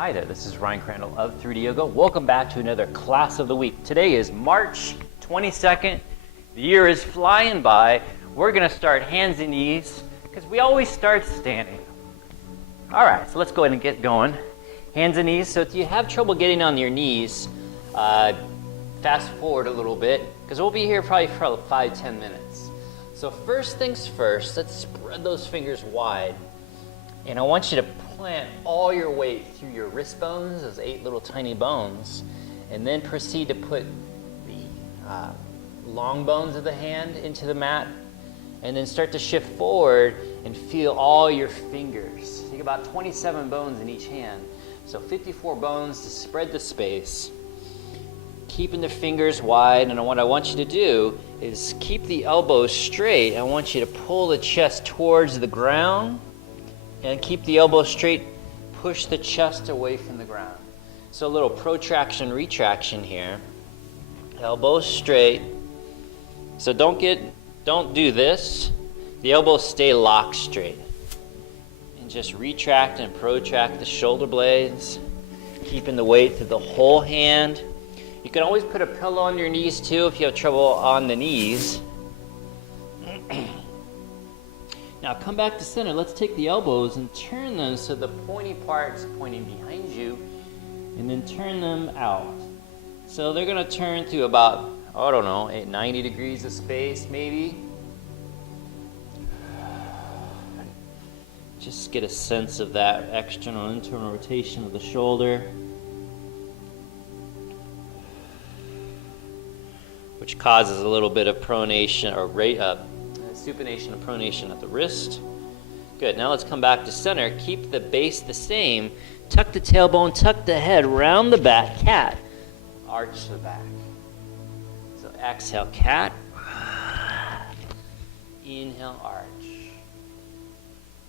Hi there, this is Ryan Crandall of 3D Yoga. Welcome back to another class of the week. Today is March 22nd. The year is flying by. We're going to start hands and knees because we always start standing. All right, so let's go ahead and get going. Hands and knees. So if you have trouble getting on your knees, fast forward a little bit because we'll be here probably for 5-10 minutes. So first things first, let's spread those fingers wide. And I want you to plant all your weight through your wrist bones, those 8 little tiny bones, and then proceed to put the long bones of the hand into the mat, and then start to shift forward and feel all your fingers. You get about 27 bones in each hand, so 54 bones to spread the space. Keeping the fingers wide, and what I want you to do is keep the elbows straight. I want you to pull the chest towards the ground, and keep the elbows straight, push the chest away from the ground. So a little protraction, retraction here. Elbows straight. So don't do this. The elbows stay locked straight. And just retract and protract the shoulder blades, keeping the weight through the whole hand. You can always put a pillow on your knees too if you have trouble on the knees. Now come back to center. Let's take the elbows and turn them so the pointy part's pointing behind you, and then turn them out. So they're going to turn through about, 90 degrees of space maybe. Just get a sense of that external and internal rotation of the shoulder, which causes a little bit of pronation or supination and pronation at the wrist. Good. Now let's come back to center. Keep the base the same. Tuck the tailbone, tuck the head, round the back, cat. Arch the back. So exhale, cat. Inhale, arch.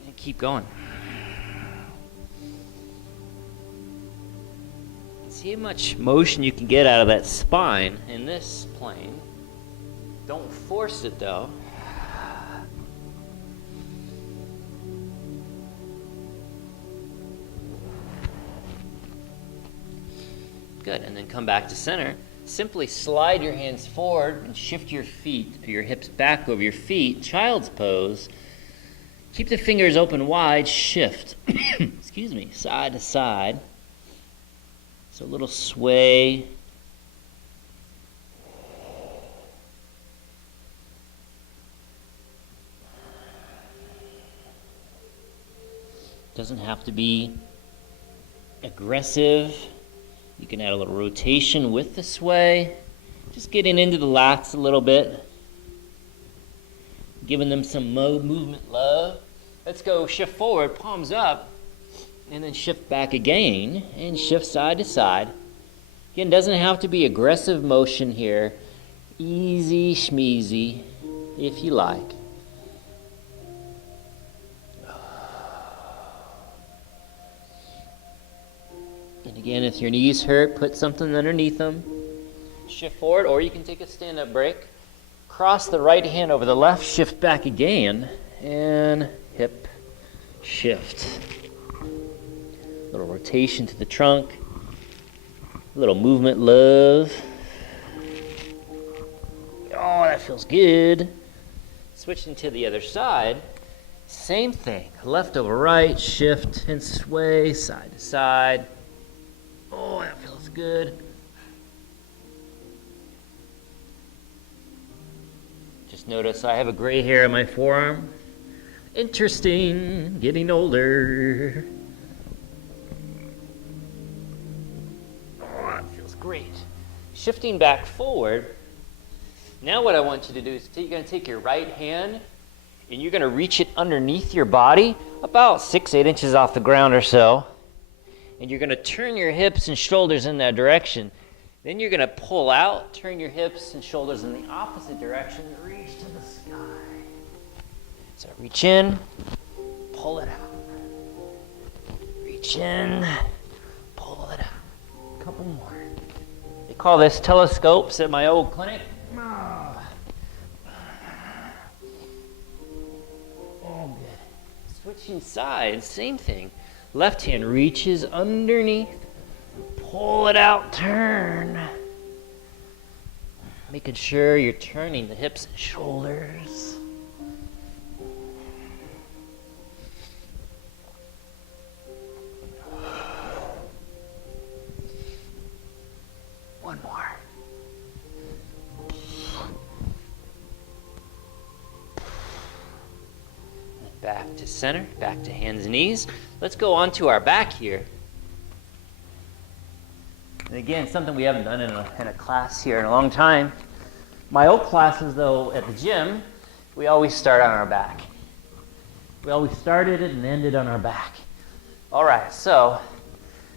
And keep going. See how much motion you can get out of that spine in this plane. Don't force it though. Good, and then come back to center. Simply slide your hands forward and shift your feet, your hips back over your feet, child's pose. Keep the fingers open wide, shift, excuse me, side to side. So a little sway. Doesn't have to be aggressive. You can add a little rotation with the sway. Just getting into the lats a little bit. Giving them some movement love. Let's go shift forward, palms up, and then shift back again, and shift side to side. Again, doesn't have to be aggressive motion here. Easy schmeezy, if you like. And again, if your knees hurt, put something underneath them. Shift forward, or you can take a stand-up break. Cross the right hand over the left, shift back again, and hip shift. A little rotation to the trunk. A little movement love. Oh, that feels good. Switching to the other side. Same thing. Left over right, shift and sway side to side. Oh, that feels good. Just notice I have a gray hair on my forearm. Interesting, getting older. Oh, that feels great. Shifting back forward. Now what I want you to do is you're going to take your right hand and you're going to reach it underneath your body, about 6-8 inches off the ground or so. And you're going to turn your hips and shoulders in that direction. Then you're going to pull out, turn your hips and shoulders in the opposite direction, reach to the sky. So reach in, pull it out. Reach in, pull it out. A couple more. They call this telescopes at my old clinic. Oh, good. Switching sides, same thing. Left hand reaches underneath. Pull it out, turn. Making sure you're turning the hips and shoulders. One more. Back to center, back to hands and knees. Let's go on to our back here. And again, something we haven't done in a class here in a long time. My old classes, though, at the gym, we always start on our back. We always started it and ended on our back. All right, so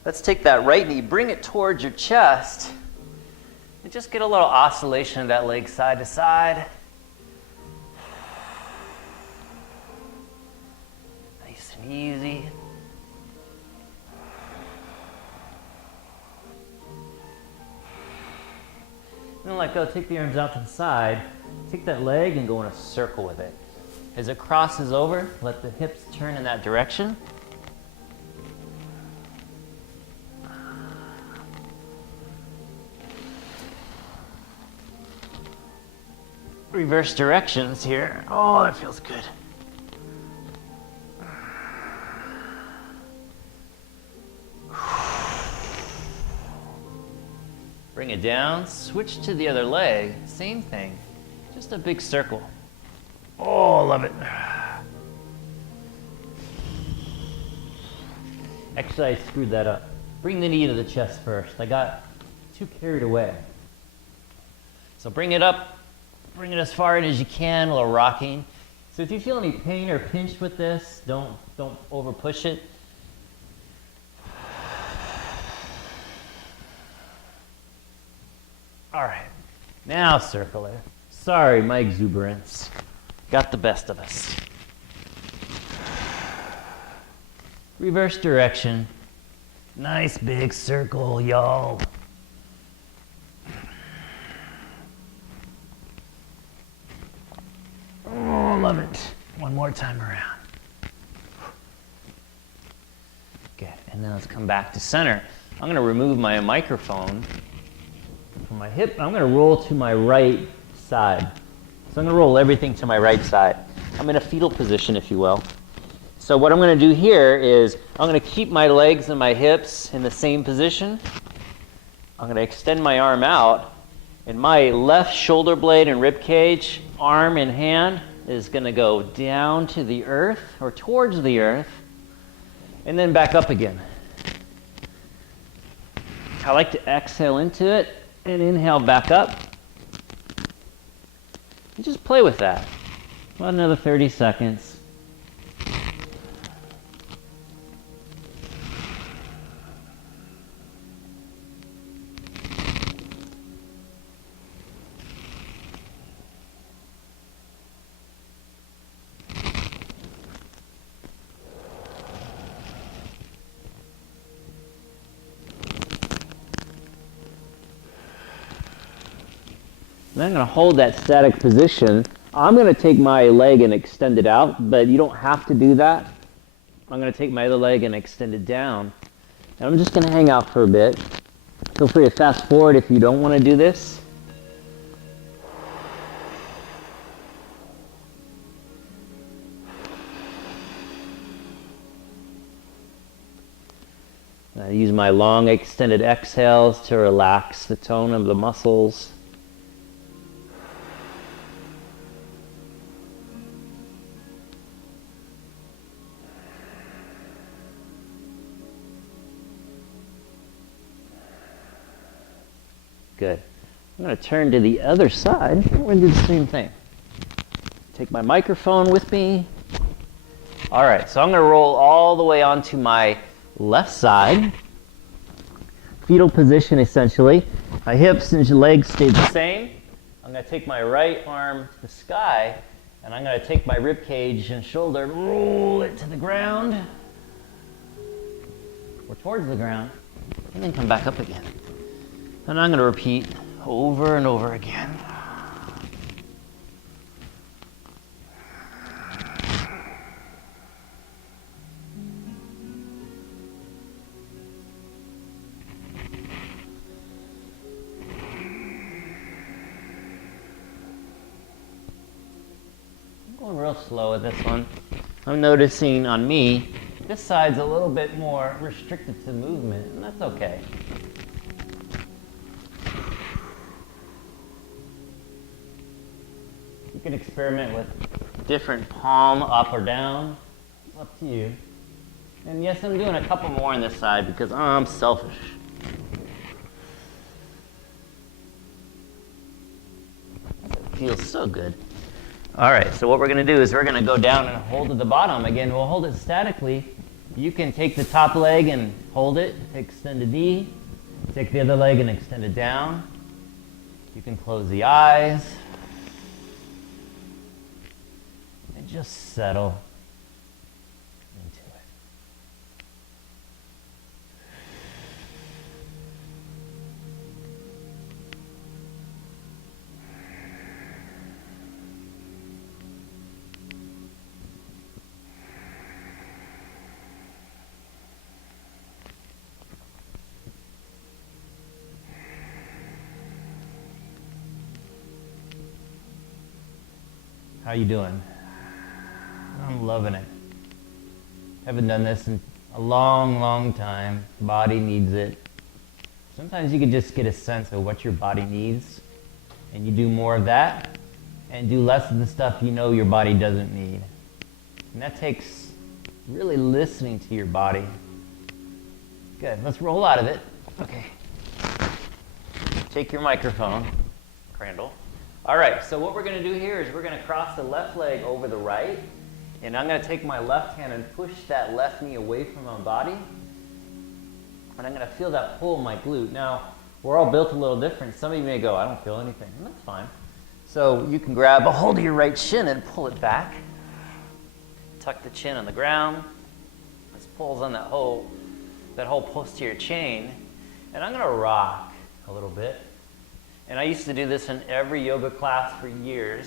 let's take that right knee, bring it towards your chest, and just get a little oscillation of that leg side to side. Nice and easy. And then let go, take the arms out to the side, take that leg and go in a circle with it. As it crosses over, let the hips turn in that direction. Reverse directions here. Oh, that feels good. Bring it down, switch to the other leg, same thing, just a big circle. Oh, love it. Actually, I screwed that up. Bring the knee to the chest first. I got too carried away. So bring it up, bring it as far in as you can, a little rocking. So if you feel any pain or pinch with this, don't over push it. All right, now circle it. Sorry, my exuberance got the best of us. Reverse direction. Nice big circle, y'all. Oh, love it. One more time around. Okay, and now let's come back to center. I'm gonna remove my microphone from my hip. I'm gonna roll to my right side. So I'm gonna roll everything to my right side. I'm in a fetal position, if you will. So what I'm gonna do here is I'm gonna keep my legs and my hips in the same position. I'm gonna extend my arm out, and my left shoulder blade and rib cage, arm and hand, is gonna go down to the earth or towards the earth, and then back up again. I like to exhale into it and inhale back up. And just play with that. About another 30 seconds. And I'm going to hold that static position. I'm going to take my leg and extend it out, but you don't have to do that. I'm going to take my other leg and extend it down. And I'm just going to hang out for a bit. Feel free to fast forward if you don't want to do this. I use my long extended exhales to relax the tone of the muscles. Good. I'm going to turn to the other side. We're going to do the same thing. Take my microphone with me. All right, so I'm going to roll all the way onto my left side. Fetal position, essentially. My hips and legs stay the same. I'm going to take my right arm to the sky, and I'm going to take my rib cage and shoulder, roll it to the ground, or towards the ground, and then come back up again. And I'm going to repeat over and over again. real slow with this one. I'm noticing on me, this side's a little bit more restricted to movement, and that's okay. You can experiment with different palm up or down. It's up to you. And yes, I'm doing a couple more on this side because I'm selfish. It feels so good. All right, so what we're gonna do is we're gonna go down and hold at the bottom. Again, we'll hold it statically. You can take the top leg and hold it, extend the knee. Take the other leg and extend it down. You can close the eyes. And just settle into it. How you doing? I'm loving it. Haven't done this in a long, long time. Body needs it. Sometimes you can just get a sense of what your body needs, and you do more of that, and do less of the stuff you know your body doesn't need. And that takes really listening to your body. Good, let's roll out of it. Okay. Take your microphone, Crandall. All right, so what we're gonna do here is we're gonna cross the left leg over the right, and I'm gonna take my left hand and push that left knee away from my body, and I'm gonna feel that pull in my glute. Now, we're all built a little different. Some of you may go, I don't feel anything, and that's fine. So you can grab a hold of your right shin and pull it back. Tuck the chin on the ground. This pulls on that whole posterior chain, and I'm gonna rock a little bit. And I used to do this in every yoga class for years.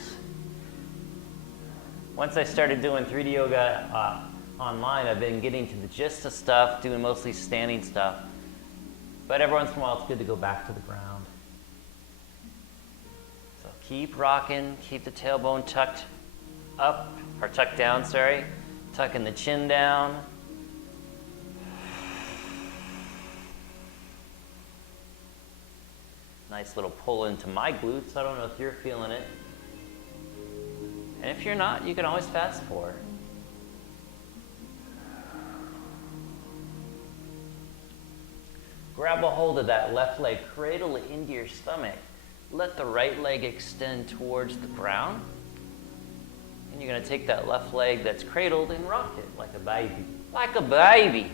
Once I started doing 3D yoga online, I've been getting to the gist of stuff, doing mostly standing stuff. But every once in a while, it's good to go back to the ground. So keep rocking, keep the tailbone tucked up, or tucked down, sorry. Tucking the chin down. Nice little pull into my glutes. I don't know if you're feeling it. And if you're not, you can always fast forward. Grab a hold of that left leg, cradle it into your stomach. Let the right leg extend towards the ground. And you're gonna take that left leg that's cradled and rock it like a baby. Like a baby.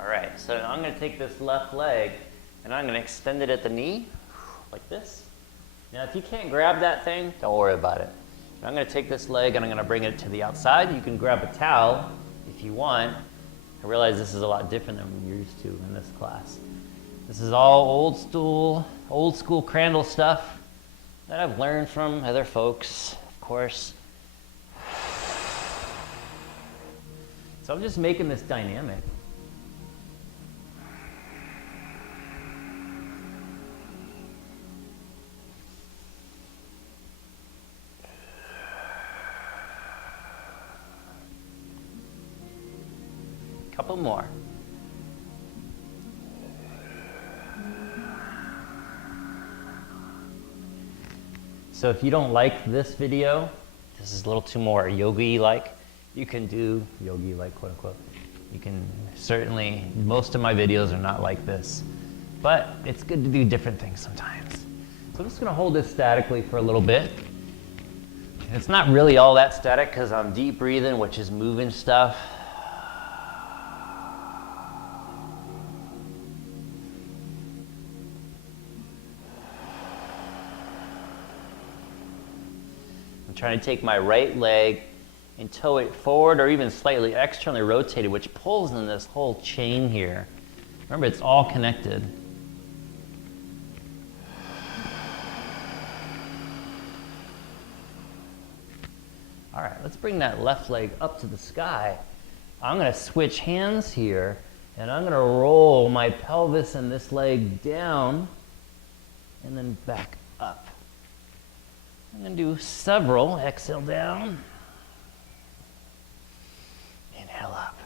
All right, so I'm gonna take this left leg and I'm gonna extend it at the knee, like this. Now if you can't grab that thing, don't worry about it. I'm gonna take this leg and I'm gonna bring it to the outside. You can grab a towel if you want. I realize this is a lot different than we're used to in this class. This is all old school Crandall stuff that I've learned from other folks, of course. So I'm just making this dynamic. Couple more. So if you don't like this video, this is a little too more yogi-like, you can do yogi-like, quote unquote. You can certainly, most of my videos are not like this, but it's good to do different things sometimes. So I'm just gonna hold this statically for a little bit. And it's not really all that static because I'm deep breathing, which is moving stuff. trying to take my right leg and toe it forward or even slightly externally rotated, which pulls in this whole chain here. Remember, it's all connected. All right, let's bring that left leg up to the sky. I'm gonna switch hands here, and I'm gonna roll my pelvis and this leg down, and then back up. I'm gonna do several. Exhale down. Inhale up.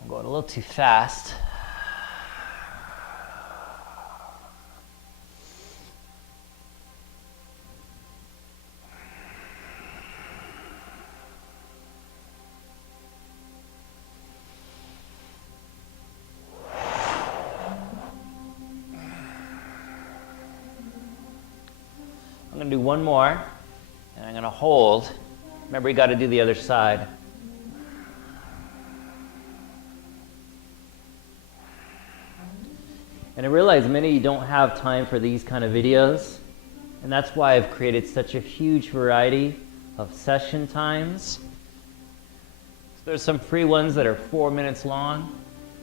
I'm going a little too fast. I'm going to do one more, and I'm going to hold. Remember, you got to do the other side. And I realize many of you don't have time for these kind of videos, and that's why I've created such a huge variety of session times. So there's some free ones that are 4 minutes long.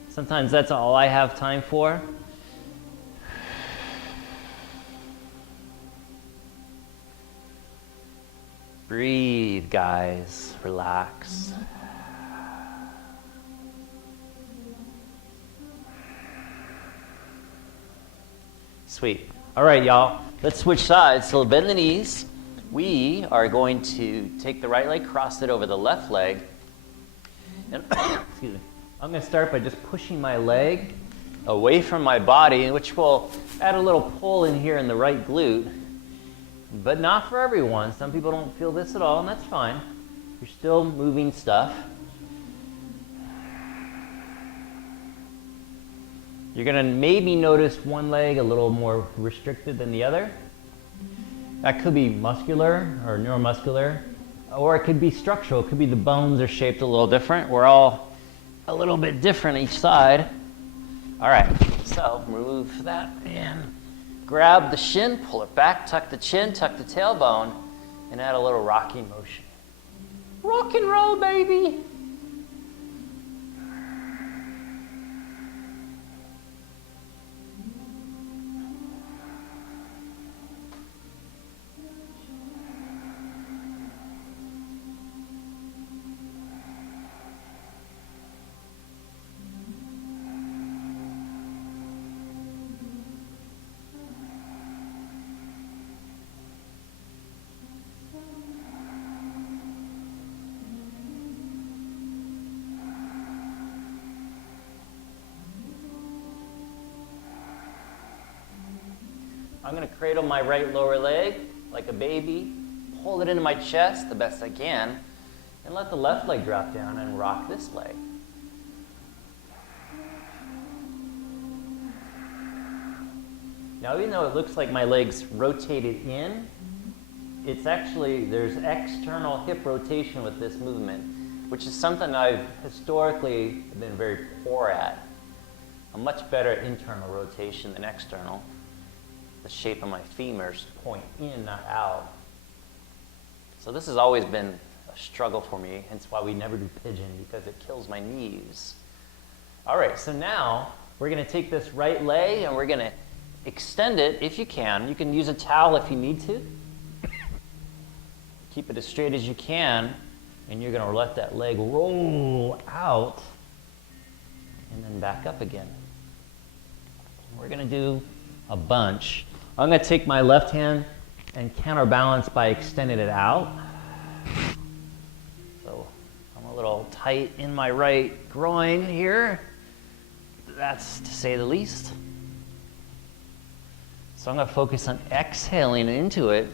Sometimes that's all I have time for. Breathe, guys. Relax. Sweet. All right, y'all. Let's switch sides. So bend the knees. We are going to take the right leg, cross it over the left leg. And excuse me. I'm going to start by just pushing my leg away from my body, which will add a little pull in here in the right glute. But not for everyone. Some people don't feel this at all, and that's fine. You're still moving stuff. You're going to maybe notice one leg a little more restricted than the other. That could be muscular or neuromuscular, or it could be structural. It could be the bones are shaped a little different. We're all a little bit different each side. All right, so remove that and grab the shin, pull it back, tuck the chin, tuck the tailbone, and add a little rocking motion. Rock and roll, baby. I'm going to cradle my right lower leg like a baby, hold it into my chest the best I can, and let the left leg drop down and rock this leg. Now, even though it looks like my leg's rotated in, it's actually, there's external hip rotation with this movement, which is something I've historically been very poor at. I'm much better at internal rotation than external. The shape of my femurs point in, not out. So this has always been a struggle for me, hence why we never do pigeon, because it kills my knees. All right, so now we're going to take this right leg and we're going to extend it if you can. You can use a towel if you need to. Keep it as straight as you can, and you're going to let that leg roll out and then back up again. We're going to do a bunch. I'm going to take my left hand and counterbalance by extending it out. So I'm a little tight in my right groin here. That's to say the least. So I'm going to focus on exhaling into it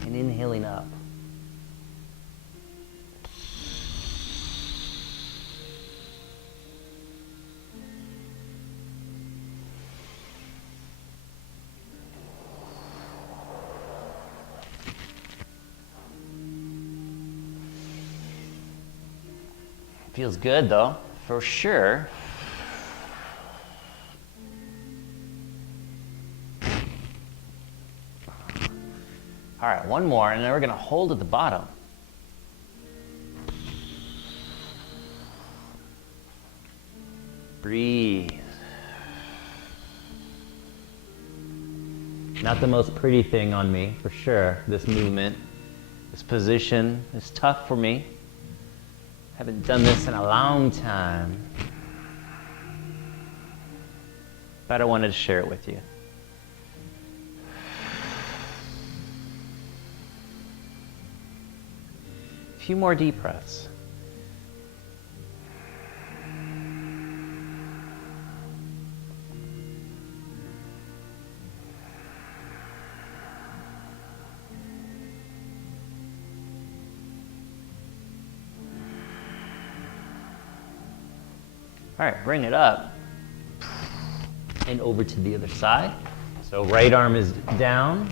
and inhaling up. Feels good though, for sure. All right, one more, and then we're gonna hold at the bottom. Breathe. Not the most pretty thing on me, for sure, this movement. This position is tough for me. Haven't done this in a long time. But I wanted to share it with you. A few more deep breaths. All right, bring it up and over to the other side. So right arm is down.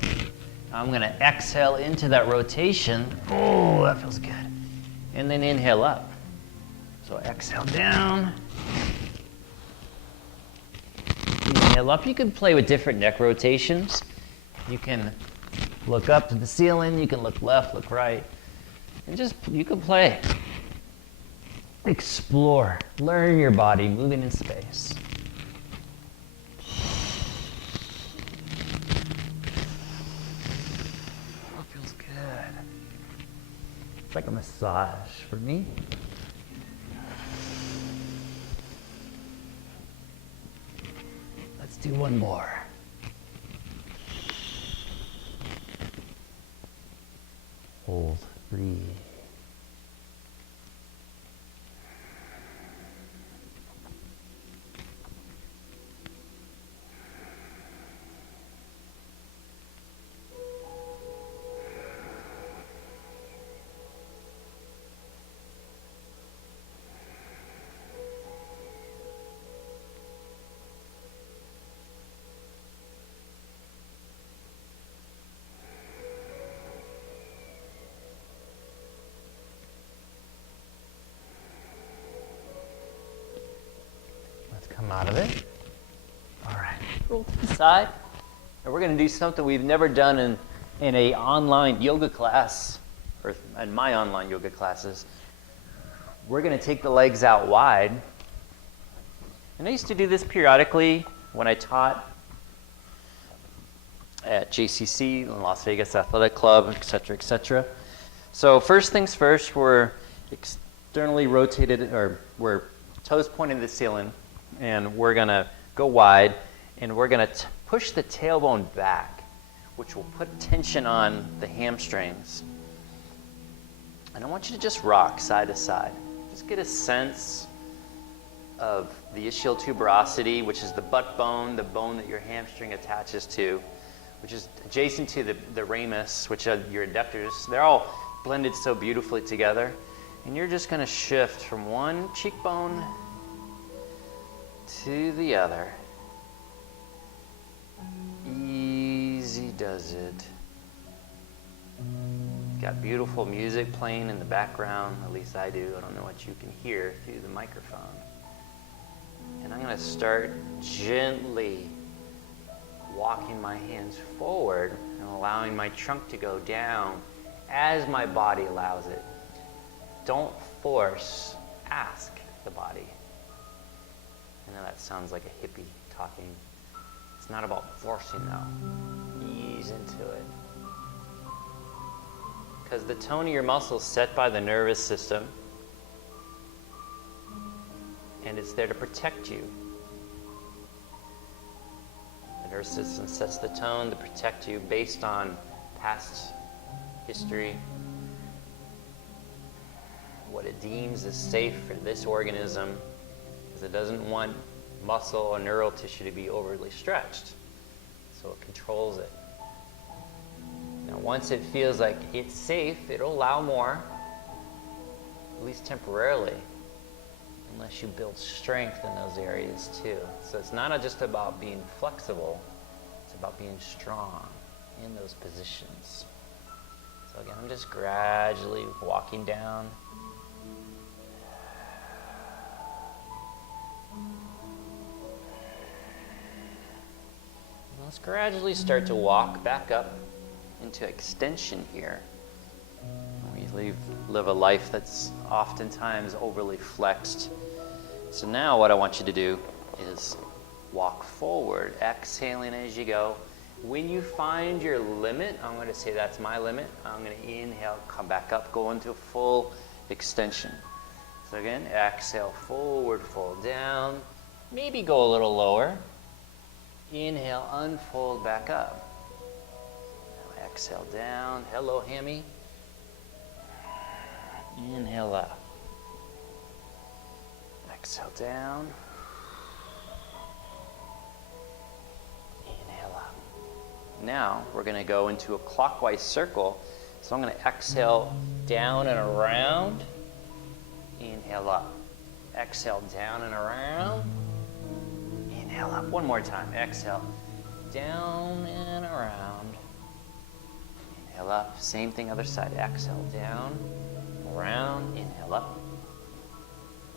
I'm gonna exhale into that rotation. Oh, that feels good. And then inhale up. So exhale down. Inhale up. You can play with different neck rotations. You can look up to the ceiling. You can look left, look right. And just, you can play. Explore, learn your body, moving in space. That feels good. It's like a massage for me. Let's do one more. Hold, breathe. Come out of it. All right, roll to the side. And we're gonna do something we've never done in a online yoga class, or in my online yoga classes. We're gonna take the legs out wide. And I used to do this periodically when I taught at JCC, Las Vegas Athletic Club, et cetera, et cetera. So first things first, we're externally rotated, or we're toes pointing to the ceiling. And we're gonna go wide, and we're gonna push the tailbone back, which will put tension on the hamstrings. And I want you to just rock side to side. Just get a sense of the ischial tuberosity, which is the butt bone, the bone that your hamstring attaches to, which is adjacent to the ramus, which are your adductors. They're all blended so beautifully together. And you're just gonna shift from one cheekbone to the other. Easy does it. Got beautiful music playing in the background, at least I do. I don't know what you can hear through the microphone. And I'm gonna start gently walking my hands forward and allowing my trunk to go down as my body allows it. Don't force, ask the body. I know that sounds like a hippie talking. It's not about forcing though. Ease into it. Because the tone of your muscles is set by the nervous system, and it's there to protect you. The nervous system sets the tone to protect you based on past history, what it deems is safe for this organism, because it doesn't want muscle or neural tissue to be overly stretched. So it controls it. Now once it feels like it's safe, it'll allow more, at least temporarily, unless you build strength in those areas too. So it's not just about being flexible, it's about being strong in those positions. So again, I'm just gradually walking down. Let's gradually start to walk back up into extension here. We live a life that's oftentimes overly flexed. So now what I want you to do is walk forward, exhaling as you go. When you find your limit, I'm going to say that's my limit. I'm going to inhale, come back up, go into full extension. So again, exhale, forward, fold down. Maybe go a little lower. Inhale, unfold back up. Now exhale down. Hello, hammy. Inhale up. Exhale down. Inhale up. Now we're going to go into a clockwise circle. So I'm going to exhale down and around. Inhale up. Exhale down and around. Inhale up. One more time. Exhale down and around. Inhale up. Same thing other side. Exhale down, around. Inhale up.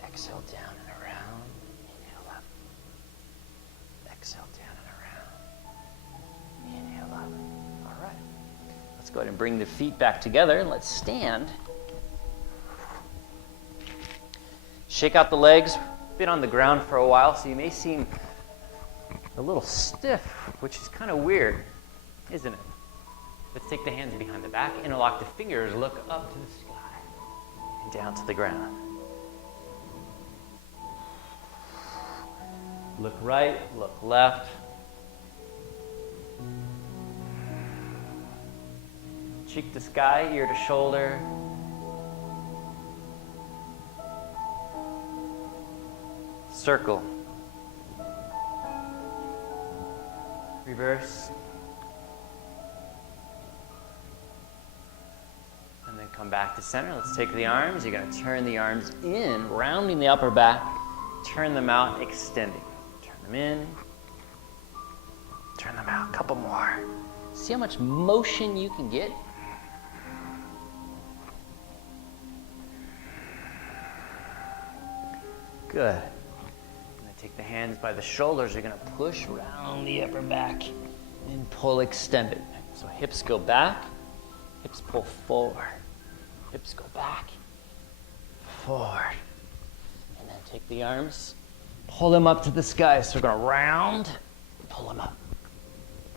Exhale down and around. Inhale up. Exhale down and around. Inhale up. All right. Let's go ahead and bring the feet back together and let's stand. Shake out the legs. Been on the ground for a while, so you may seem a little stiff, which is kind of weird, isn't it? Let's take the hands behind the back, interlock the fingers, look up to the sky, and down to the ground. Look right, look left. Cheek to sky, ear to shoulder. Circle. Reverse. And then come back to center. Let's take the arms. You're going to turn the arms in, rounding the upper back. Turn them out, extending. Turn them in. Turn them out. A couple more. See how much motion you can get? Good. Take the hands by the shoulders. You're going to push around the upper back and pull extended. So hips go back, hips pull forward. Hips go back, forward. And then take the arms, pull them up to the sky. So we're going to round, pull them up.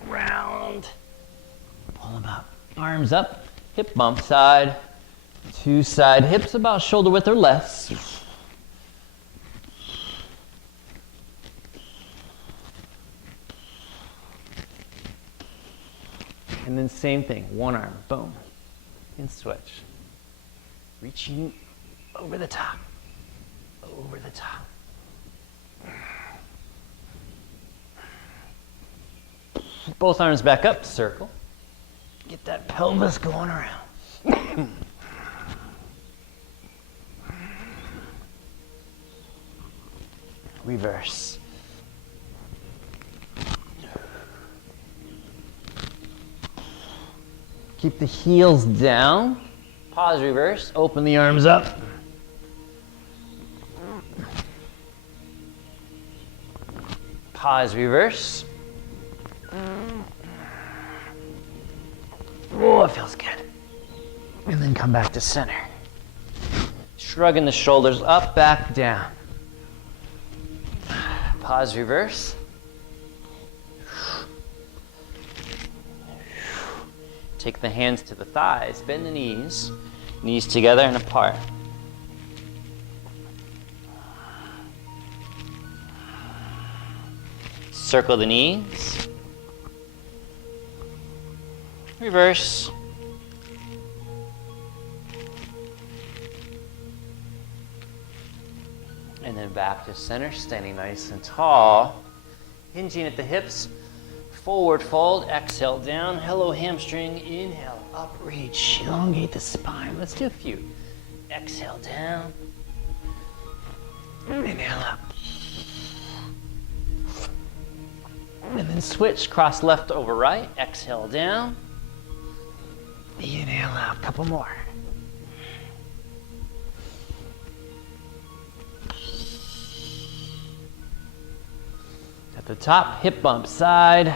Round, pull them up. Arms up, hip bump side to side. Hips about shoulder width or less. And then same thing, one arm, boom, and switch. Reaching over the top, over the top. Both arms back up, circle. Get that pelvis going around. Reverse. Keep the heels down. Pause, reverse. Open the arms up. Pause, reverse. Oh, it feels good. And then come back to center. Shrugging the shoulders up, back, down. Pause, reverse. Take the hands to the thighs, bend the knees, knees together and apart. Circle the knees. Reverse. And then back to center, standing nice and tall. Hinging at the hips. Forward fold, exhale down. Hello, hamstring. Inhale, up, reach. Elongate the spine. Let's do a few. Exhale down. Inhale up. And then switch, cross left over right. Exhale down. Inhale out. Couple more. At the top, hip bump side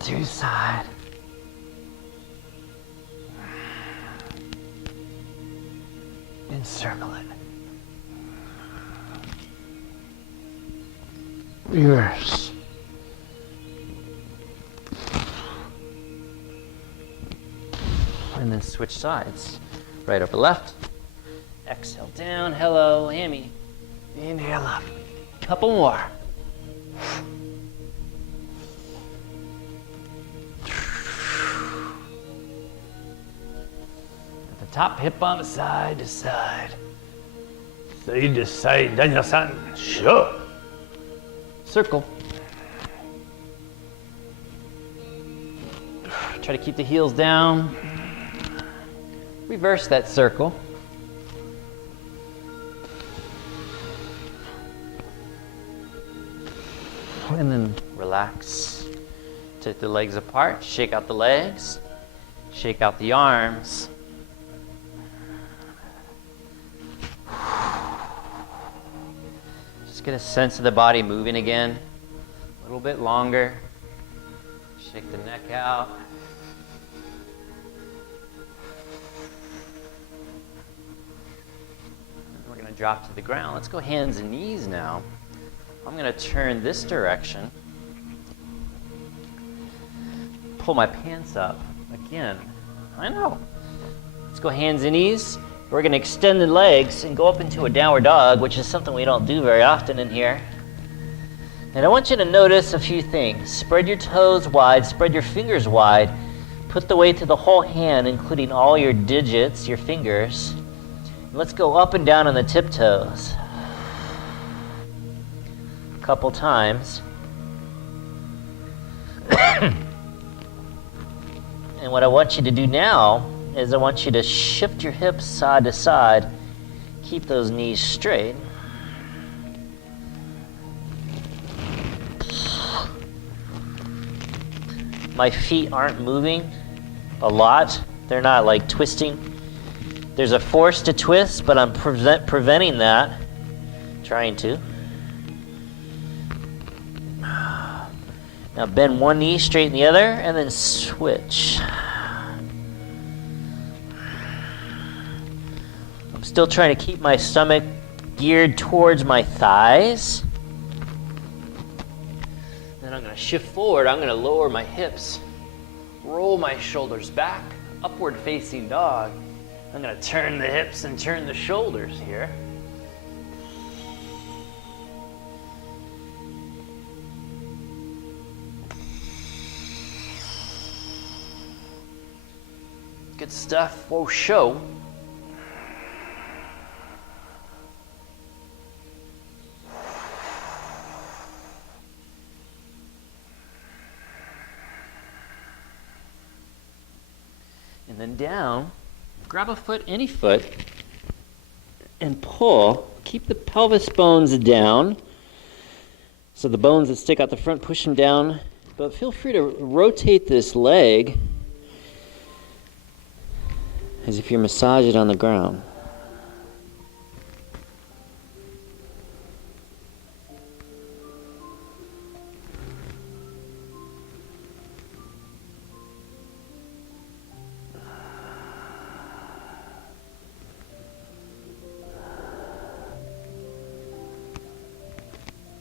to side. and circle it. Reverse. And then switch sides. Right over left. Exhale down. Hello, hammy. Inhale up. Couple more. At the top, hip bump side to side. Side to side. Daniel-san. Sure. Circle. Try to keep the heels down. Reverse that circle. And then relax. Take the legs apart, shake out the legs, shake out the arms. Just get a sense of the body moving again. A little bit longer. Shake the neck out. We're going to drop to the ground. Let's go hands and knees now. I'm going to turn this direction. Pull my pants up again. I know. Let's go hands and knees. We're going to extend the legs and go up into a downward dog, which is something we don't do very often in here. And I want you to notice a few things. Spread your toes wide, spread your fingers wide. Put the weight to the whole hand, including all your digits, your fingers. And let's go up and down on the tiptoes. A couple times. And what I want you to do now is I want you to shift your hips side to side. Keep those knees straight. My feet aren't moving a lot. They're not like twisting. There's a force to twist, but I'm preventing that. Trying to. Now bend one knee, straighten the other, and then switch. I'm still trying to keep my stomach geared towards my thighs. Then I'm going to shift forward. I'm going to lower my hips, roll my shoulders back, upward facing dog. I'm going to turn the hips and turn the shoulders here. Good stuff. Whoa, show. And then down. Grab a foot, any foot, and pull. Keep the pelvis bones down. So the bones that stick out the front, push them down. But feel free to rotate this leg as if you're massaging it on the ground.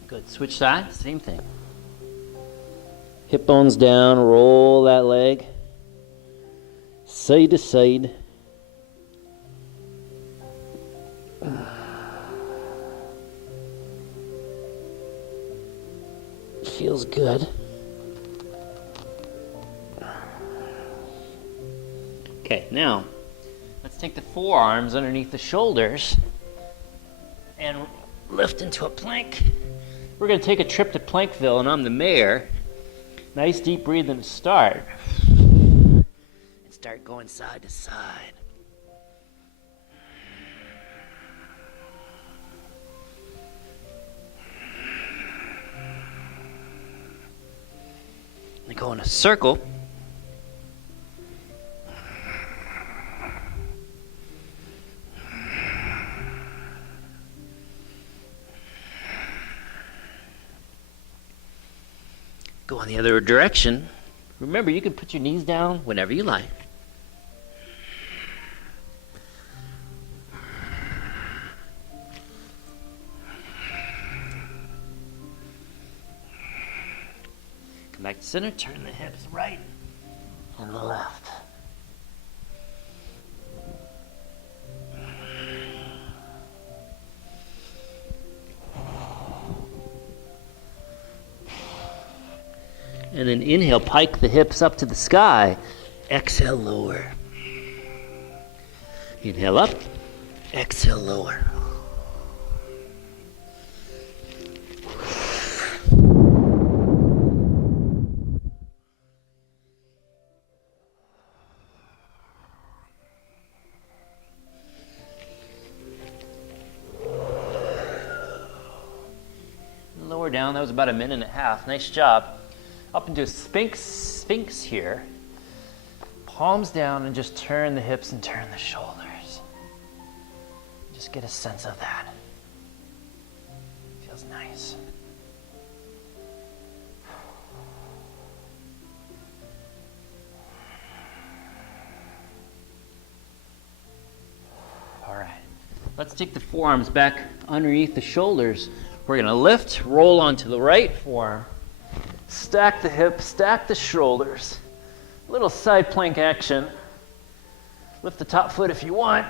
Good. Switch sides, same thing. Hip bones down, roll that leg side to side. Feels good. Okay, now let's take the forearms underneath the shoulders and lift into a plank. We're going to take a trip to Plankville, and I'm the mayor. Nice deep breathing to start. And start going side to side. And go in a circle. Go in the other direction. Remember, you can put your knees down whenever you like. Come back to center, turn the hips right and left. And then inhale, pike the hips up to the sky. Exhale, lower. Inhale up, exhale, lower. Lower down, that was about 1.5 minutes. Nice job. Up into a sphinx here. Palms down and just turn the hips and turn the shoulders. Just get a sense of that. Feels nice. All right. Let's take the forearms back underneath the shoulders. We're going to lift, roll onto the right forearm. Stack the hips, stack the shoulders. Little side plank action. Lift the top foot if you want.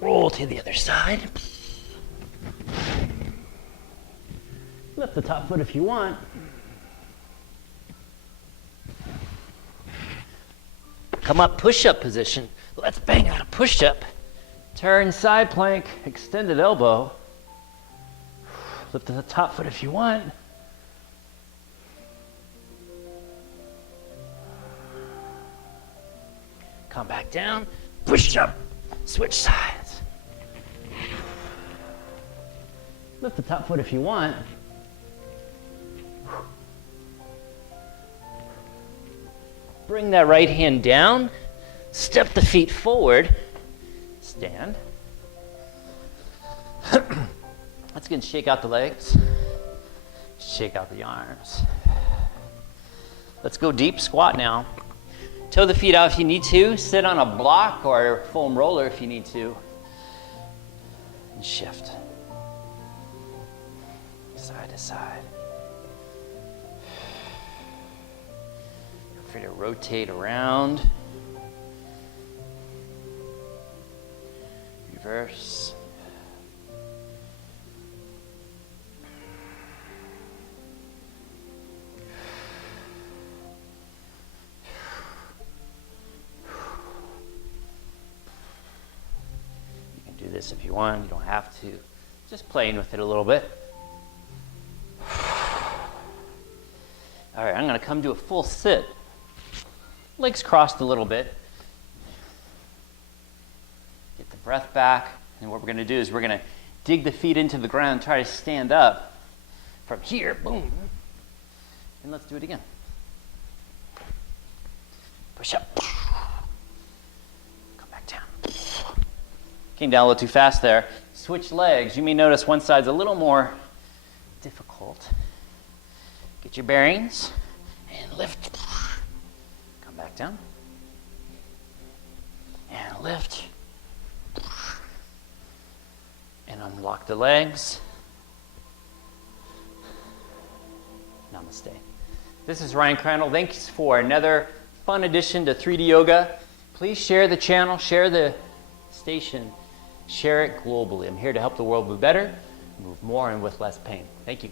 Roll to the other side. Lift the top foot if you want. Come up, push-up position. Let's bang out a push-up. Turn side plank, extended elbow. Lift the top foot if you want. Come back down, push up, switch sides. Lift the top foot if you want. Bring that right hand down, step the feet forward, stand. Let's again shake out the legs, shake out the arms. Let's go deep squat now. Toe the feet out if you need to. Sit on a block or a foam roller if you need to. And shift. Side to side. Feel free to rotate around. Reverse. Do this if you want, you don't have to. Just playing with it a little bit. All right, I'm gonna come to a full sit. Legs crossed a little bit. Get the breath back. And what we're gonna do is we're gonna dig the feet into the ground, try to stand up. From here, boom. And let's do it again. Push up. Come back down. Came down a little too fast there. Switch legs. You may notice one side's a little more difficult. Get your bearings and lift. Come back down. And lift. And unlock the legs. Namaste. This is Ryan Crandall. Thanks for another fun addition to 3D Yoga. Please share the channel, share the station. Share it globally. I'm here to help the world move better, move more, and with less pain. Thank you.